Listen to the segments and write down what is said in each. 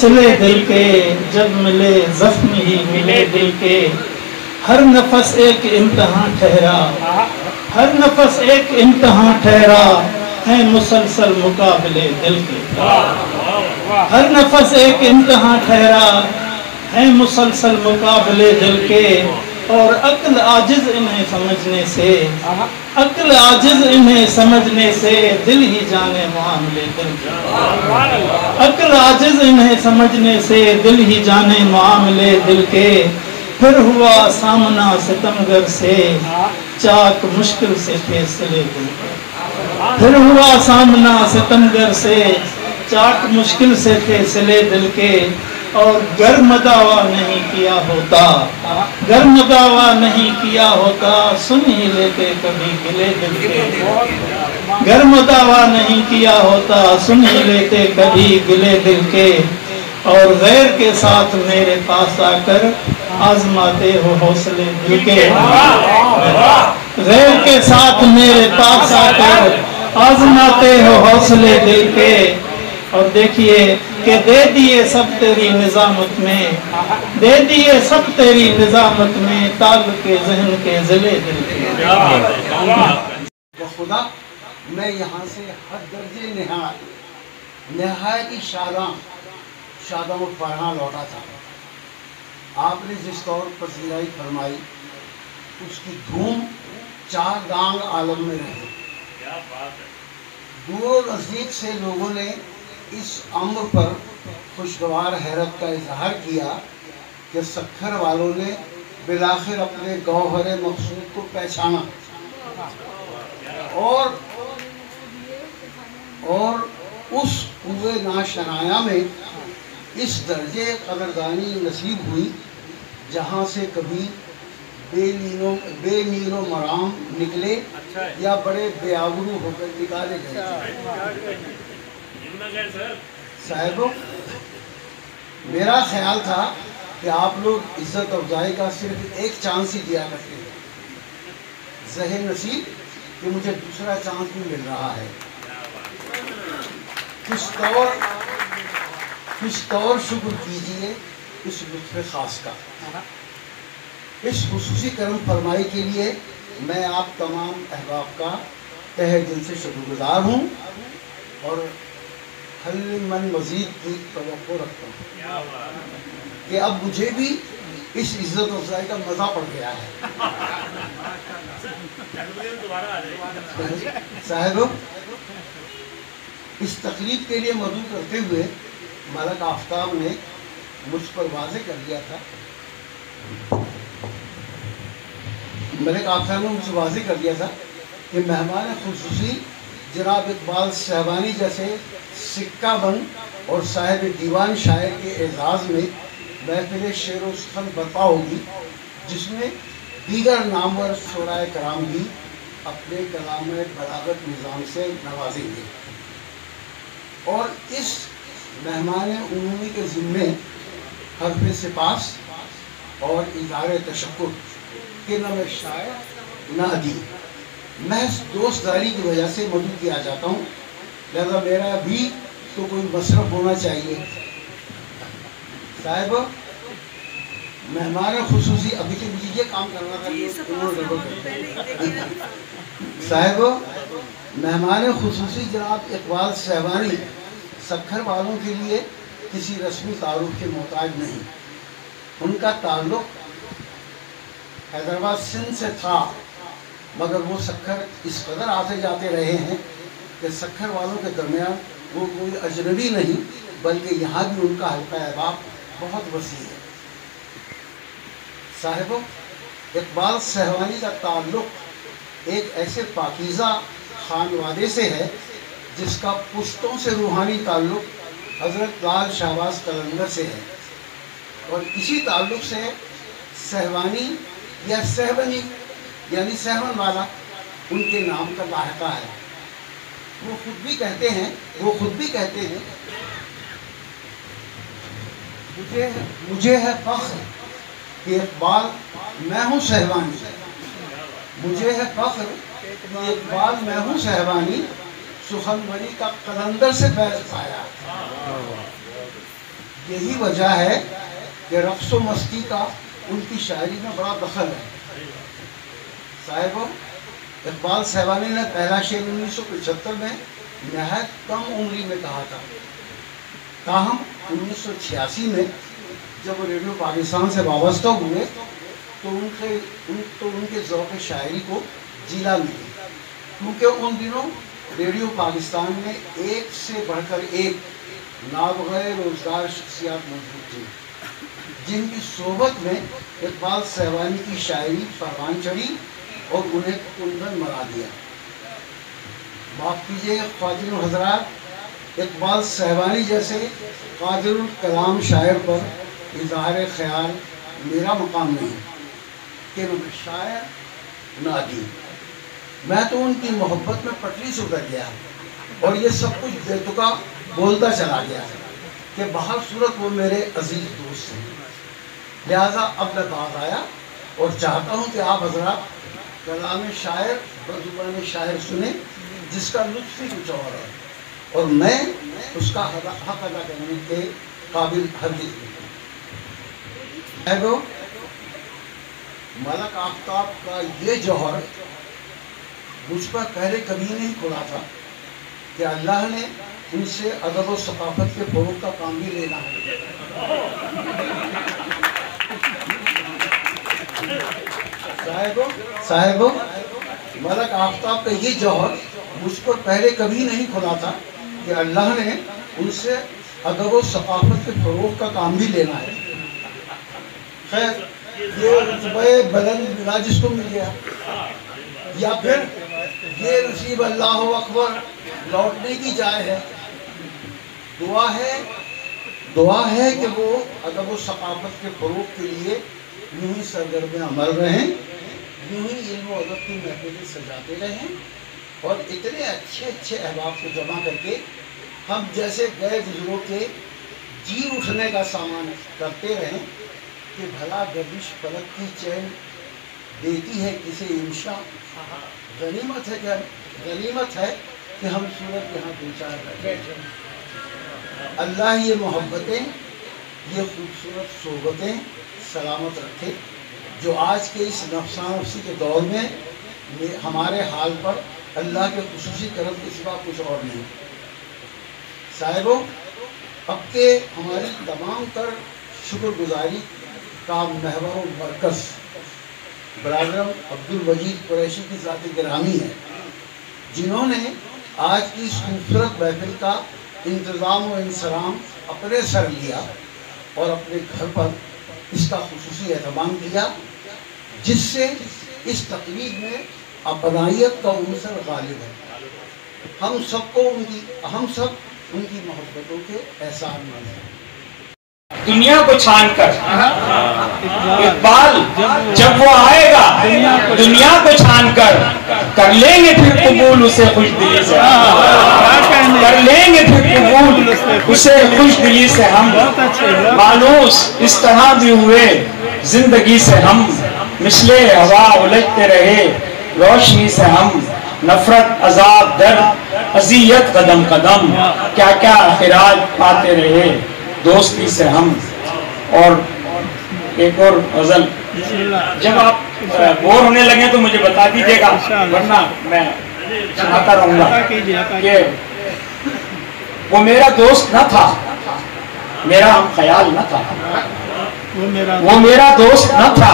سلسلے دل کے جب ملے زخم ہی ملے دل کے ہر نفس ایک امتحان ٹھہرا ہر نفس ایک امتحان ٹھہرا ہے مسلسل مقابلے دل کے ہر نفس ایک امتحان ٹھہرا ہے مسلسل مقابلے دل کے اور عقل عاجز انہیں سمجھنے سے عقل عاجز انہیں سمجھنے سے دل ہی جانے معاملے دل کے عقل عاجز انہیں سمجھنے سے دل ہی جانے معاملے دل کے پھر ہوا سامنا ستمگر سے چاک مشکل سے فیصلے دل کے پھر ہوا سامنا ستمگر سے چاک مشکل سے فیصلے دل کے اور گرم دعویٰ نہیں کیا ہوتا گرم دعویٰ نہیں کیا ہوتا سن ہی لیتے کبھی گلے دل کے گرم دعویٰ نہیں کیا ہوتا سن ہی لیتے کبھی گلے دل کے اور غیر کے ساتھ میرے پاس آ کر آزماتے ہو حوصلے دل کے غیر کے ساتھ میرے پاس آ کر آزماتے ہو حوصلے دل کے اور دیکھیے کہ دے دیے سب تیری نظامت میں دے دیے سب تیری نظامت میں تعلق ذہن کے ضلع دل کے خدا میں یہاں سے ہر درجے نہایت ہی شاداں و فرحاں لوٹا تھا۔ آپ نے جس طور پذیرائی فرمائی اس کی دھوم چار دانگ عالم میں رہی۔ دور و نزدیک سے لوگوں نے اس امر پر خوشگوار حیرت کا اظہار کیا کہ سکھر والوں نے بالآخر اپنے گوہر مقصود کو پہچانا اور اس قوے ناشنایا میں اس درجے قدردانی نصیب ہوئی جہاں سے کبھی بے نین و مرام نکلے یا بڑے بے آبرو ہو کر نکالے گئے۔ صاحبوں، میرا خیال تھا کہ آپ لوگ عزت افزائی کا صرف ایک چانس ہی دیا کرتے ہیں۔ ذہن نصیب کہ مجھے دوسرا چانس بھی مل رہا ہے۔ کس طور شکر کیجئے اس لطف خاص کا۔ اس خصوصی کرم فرمائی کے لیے میں آپ تمام احباب کا تہہ دل سے شکر گزار ہوں اور حل من مزید کی توقع رکھتا ہوں کہ اب مجھے بھی اس عزت افزائی کا مزہ پڑ گیا ہے۔ صاحب، اس تقریب کے لیے مدعو کرتے ہوئے ملک آفتاب نے مجھ پر واضح کر دیا تھا کہ مہمان خصوصی جناب اقبال صاحبانی جیسے سکہ بند اور صاحب دیوان شاعر کے اعزاز میں محفل شعر و سخن برپا ہوگی، جس میں دیگر نامور شعراء کرام بھی اپنے کلام بلاغت نظام سے نوازیں گے اور اس مہمان عمومی کے ذمے حرف سپاس اور اظہار تشکر کہ نہ میں شاعر نہ ادیب، محض دوست داری کی وجہ سے مدعو کیا جاتا ہوں، لہذا میرا بھی تو کوئی مصرف ہونا چاہیے۔ صاحب، مہمان خصوصی ابھی سے مجھے یہ کام کرنا تھا۔ صاحب، مہمان خصوصی جناب اقبال صاحبانی سکھر والوں کے لیے کسی رسمی تعارف کے محتاج نہیں۔ ان کا تعلق حیدرآباد سندھ سے تھا، مگر وہ سکھر اس قدر آتے جاتے رہے ہیں کہ سکھر والوں کے درمیان وہ کوئی اجنبی نہیں، بلکہ یہاں بھی ان کا حلقہ احباب بہت وسیع ہے۔ صاحبوں، اقبال صاحبانی کا تعلق ایک ایسے پاکیزہ خانوادے سے ہے جس کا پشتوں سے روحانی تعلق حضرت لال شہباز قلندر سے ہے، اور اسی تعلق سے صاحبانی یا صاحبنی یعنی صاحبن والا ان کے نام کا لاحقہ ہے۔ وہ خود بھی کہتے ہیں مجھے ہے فخر کہ اقبال میں ہوں صاحبانی، مجھے ہے فخر کہ اقبال میں ہوں صاحبانی، سخنوری کا قلندر سے فیض پایا۔ یہی وجہ ہے کہ رقص و مستی کا ان کی شاعری میں بڑا دخل ہے. صاحبوں، اقبال صاحبانی نے پہلا شعر 1975 میں نہایت کم عمری میں کہا تھا. تاہم 1986 میں جب وہ ریڈیو پاکستان سے وابستہ ہوئے تو ان کے ذوق شاعری کو جیلا ملی، کیونکہ ان دنوں ریڈیو پاکستان میں ایک سے بڑھ کر ایک نابغہ روزگار شخصیات موجود تھیں، جن کی صحبت میں اقبال صاحبانی کی شاعری پروان چڑھی اور انہیں کندن مرا دیا. معاف کیجیے خواتین و حضرات، اقبال صاحبانی جیسے قادر الکلام شاعر پر اظہار خیال میرا مقام نہیں کہ میں شاعر نہ ادیب. میں تو ان کی محبت میں پٹری سے اتر گیا اور یہ سب کچھ بے تکا بولتا چلا گیا کہ بہر صورت وہ میرے عزیز دوست ہیں. لہٰذا اب میں بات آیا اور چاہتا ہوں کہ آپ حضرات کلام شاعر بزبان شاعر سنیں جس کا لطف ہی کچھ اور ہے، اور میں اس کا حق ادا کرنے کے قابل ہرگز نہیں. ملک آفتاب کا یہ جوہر مجھ پر پہلے کبھی نہیں کھلا تھا کہ اللہ نے ان سے ادب و ثقافت کے فروغ کا کام بھی لینا ہے. صاحبوں، ملک آفتاب کا یہ جوہر مجھ پر پہلے کبھی نہیں کھلا تھا کہ اللہ نے ان سے ادب و ثقافت کے فروغ کا کام بھی لینا ہے. خیر، یہ رتبہ بلند ملا جس کو مل گیا، یا پھر یہ نصیب اللہ اکبر لوٹنے کی جائے ہے. دعا ہے کہ وہ ادب و ثقافت کے فروغ کے لیے یوں ہی سرگرم عمل رہیں، یوں ہی علم و ادب کی محفلیں سجاتے رہیں اور اتنے اچھے احباب کو جمع کر کے ہم جیسے گئے گزروں کے جی اٹھنے کا سامان کرتے رہیں کہ بھلا گردش فلک کی چین دیتی ہے کسے انشا. غنیمت ہے کہ ہم صورت یہاں دوچار رہے. اللہ یہ محبتیں، یہ خوبصورت صحبتیں سلامت رکھے جو آج کے اس نفسا نفسی کے دور میں ہمارے حال پر اللہ کے خصوصی کرم کے سوا کچھ اور نہیں. صاحبوں، اب کہ ہماری تمام تر شکر گزاری کا محور و مرکز برادر عبدالوجید قریشی کی ذات گرامی ہے، جنہوں نے آج کی اس خوبصورت محفل کا انتظام و انصرام اپنے سر لیا اور اپنے گھر پر اس کا خصوصی اہتمام کیا، جس سے اس تقریب میں اپنائیت کا عنصر غالب ہے. ہم سب ان کی محبتوں کے احسان مند ہیں. دنیا کو چھان کر اقبال جب وہ آئے گا دنیا کو چھان کر لیں گے پھر قبول اسے خوش دلی سے، کر لیں گے پھر قبول اسے خوش دلی سے. ہم مانوس اس طرح بھی ہوئے زندگی سے، ہم مثل ہوا الجھتے رہے روشنی سے. ہم نفرت، عذاب، درد، اذیت قدم قدم کیا کیا اخراج پاتے رہے دوستی سے ہم. اور ایک اور غزل، جب آپ بور ہونے لگے تو مجھے بتا دیجیے گا ورنہ میں سناتا رہوں گا. کہ وہ میرا دوست نہ تھا، میرا ہم خیال نہ تھا. وہ میرا دوست نہ تھا،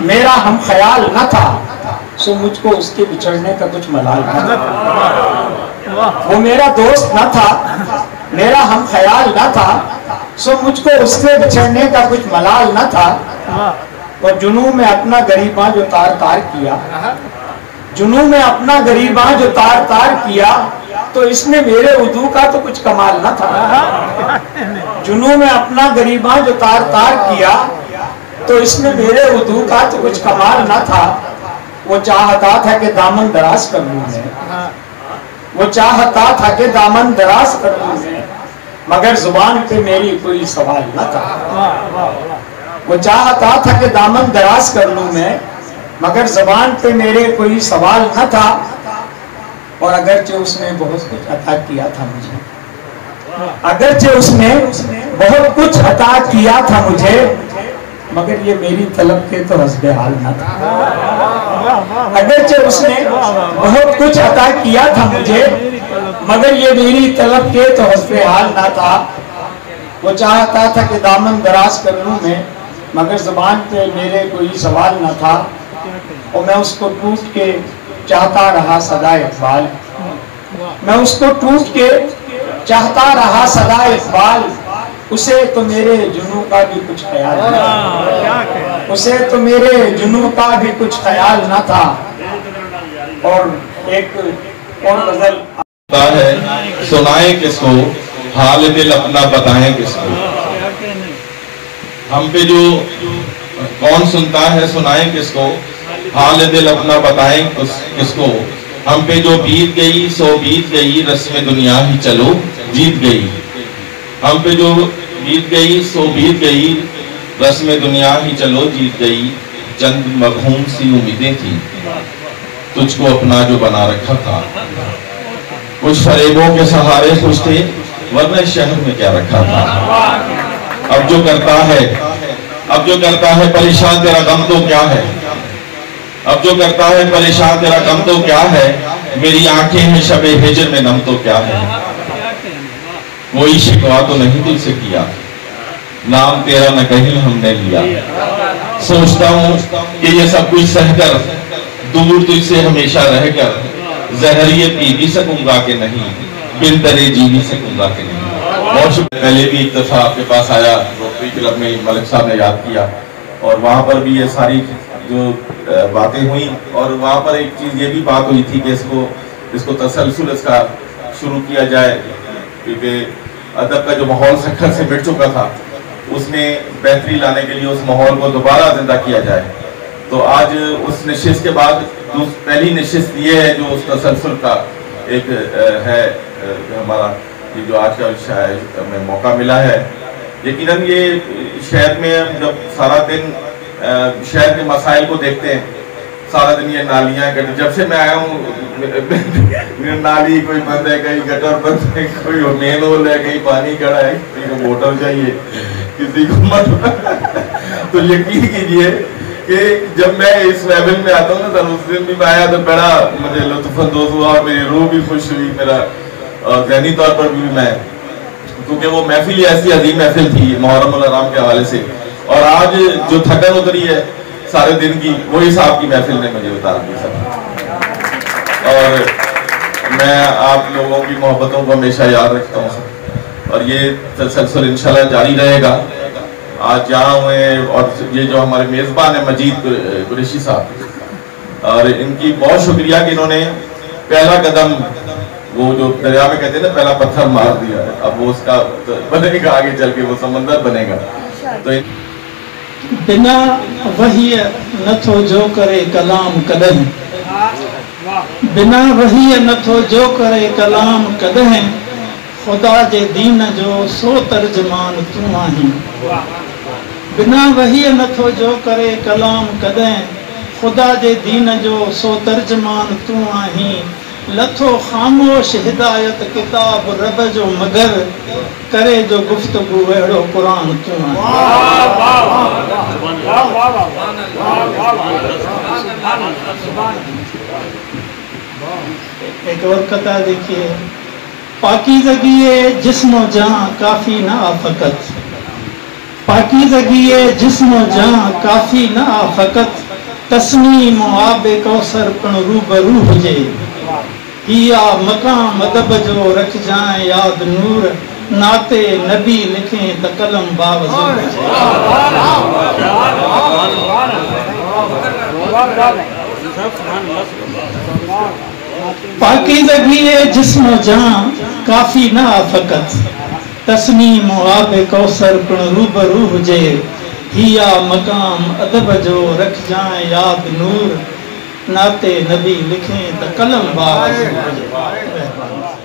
میرا ہم خیال نہ تھا، سو مجھ کو اس کے بچھڑنے کا کچھ ملال نہ تھا. وہ میرا دوست نہ تھا، میرا ہم خیال نہ تھا، سو مجھ کو اس کے بچھڑنے کا کچھ ملال نہ تھا. اور جنوں میں اپنا غریباں جو تار تار کیا، جنوں میں اپنا غریباں جو تار تار کیا، تو اس میں میرے وضو کا تو کچھ کمال نہ تھا. جنوں میں اپنا غریباں جو تار تار کیا، تو اس میں میرے وضو کا تو کچھ کمال نہ تھا. وہ چاہتا تھا کہ دامن دراز کر لوں میں، وہ چاہتا تھا کہ دامن دراز کر لوں میں، مگر زبان پہ میری کوئی سوال نہ تھا. وہ چاہتا تھا کہ دامن دراز کر لوں میں، مگر زبان پہ میرے کوئی سوال نہ تھا. اور اگرچہ اس نے بہت کچھ عطا کیا تھا مجھے، اگرچہ اس نے بہت کچھ عطا کیا تھا مجھے مگر یہ میری طلب کے تو حسب حال نہ تھا۔ اگرچہ اس نے بہت کچھ عطا کیا تھا مجھے مگر یہ میری طلب کے تو حسب حال نہ تھا۔ وہ چاہتا تھا کہ دامن دراز کر لوں میں مگر زبان پہ میرے کوئی سوال نہ تھا، اور میں اس کو ٹوٹ کے چاہتا رہا صدا اقبال، میں اس کو ٹوٹ کے چاہتا رہا صدا اقبال، اسے تو میرے جنوں کا بھی کچھ خیال نہ تھا، اسے تو میرے جنوں کا بھی کچھ خیال نہ تھا۔ اور ایک اور غزل ہے، سنائیں کس کو حال دل اپنا بتائیں کس کو، ہم پہ جو کون سنتا ہے سنائیں کس کو، حال دل اپنا بتائیں کس کو، ہم پہ جو بیت گئی سو بیت گئی، رسم دنیا ہی چلو جیت گئی، ہم پہ جو بیت گئی سو بیت گئی، رسم دنیا ہی چلو جیت گئی، چند مغہوم سی امیدیں تھی تجھ کو اپنا جو بنا رکھا تھا، کچھ فریبوں کے سہارے خوش تھے ورنہ اس شہر میں کیا رکھا تھا، اب جو کرتا ہے پریشان تیرا غم تو کیا ہے، اب جو کرتا ہے پریشان تیرا غم تو کیا ہے، میری آنکھیں میں شب ہجر میں نم تو کیا ہے، کوئی شکوا تو نہیں تجھ سے کیا، نام تیرا نہ کہیں ہم نے لیا، سوچتا ہوں کہ یہ سب کچھ سہ کر دور تجھ سے ہمیشہ رہ کر، زہر یہ پی بھی سکوں گا کہ نہیں، بن ترے جی بھی سکوں گا کہ نہیں۔ بہت شکریہ، پہلے بھی ایک دفعہ آپ کے پاس آیا روٹری کلب میں، ملک صاحب نے یاد کیا اور وہاں پر بھی یہ ساری جو باتیں ہوئیں، اور وہاں پر ایک چیز یہ بھی بات ہوئی تھی کہ اس کو تسلسل اس کا شروع کیا جائے، کیونکہ ادب کا جو ماحول سکھر سے مٹ چکا تھا اس نے بہتری لانے کے لیے اس ماحول کو دوبارہ زندہ کیا جائے۔ تو آج اس نشست کے بعد پہلی نشست یہ ہے جو اس تسلسل کا ایک ہے ہمارا، یہ جو آج کا شاید ہمیں موقع ملا ہے۔ یقیناً یہ شہر میں جب سارا دن شہر کے مسائل کو دیکھتے ہیں، سارا دن یہ نالیاں جب سے میں آیا ہوں نالی کوئی بند ہے، کہیں گٹر بند ہے، کوئی مین ہول ہے، کہیں پانی کھڑا ہے، کسی کو موٹر چاہیے، کسی کو مت، تو یقین کیجئے کہ جب میں اس محفل میں آتا ہوں نا سر، اس دن بھی میں آیا تو بڑا مجھے لطف اندوز ہوا اور میری روح بھی خوش ہوئی، میرا ذہنی طور پر بھی میں، کیونکہ وہ محفل ایسی عظیم محفل تھی محرم الحرام کے حوالے سے، اور آج جو تھکن اتری ہے سارے دن کی وہی صاحب کی محفل نے مجھے اتار دی سر، اور میں آپ لوگوں کی محبتوں کو ہمیشہ یاد رکھتا ہوں سر، اور یہ تسلسل انشاءاللہ جاری رہے گا۔ آج جہاں ہوئے اور یہ جو ہمارے میزبان ہیں مجید قریشی صاحب، اور ان کی بہت شکریہ کہ انہوں نے پہلا قدم، وہ جو دریا میں کہتے ہیں نا پہلا پتھر مار دیا ہے، اب وہ اس کا بنے گا آگے چل کے، وہ سمندر بنے گا۔ تو بنا وحی نتھو جو کرے کلام کدہیں، بنا وحی نتھو جو کرے کلام کدہیں، خدا جے دین جو سو ترجمان توں آہیں، بنا وحی نتھو جو کرے کلام کدیں، خدا جے دین جو سو ترجمان توں آہیں، لتھو خاموش ہدایت کتاب رب جو مگر، کرے جو گفتگو ویڑو قرآن توں آہیں۔ ایک اور قطعہ دیکھئے، پاکیزگی جسم و جاں کافی نہ آفقت، پاکیزگی جسم و جاں کافی نہ آفقت، تسنیم و آب کوثر پن روبرو ہوجے، ہیا مقام ادب جو رکھ جائیں یاد نور، نعت نبی لکھیں تا قلم باوضو ہوجے۔ پاکیزگی جسم و جاں کافی نہ آفقت، تسنیم و آب کوثر پن روبرو ہوجے، ہیا مقام ادب جو رکھ جائیں یاد نور، نعت نبی لکھیں تا قلم باوضو ہوجے۔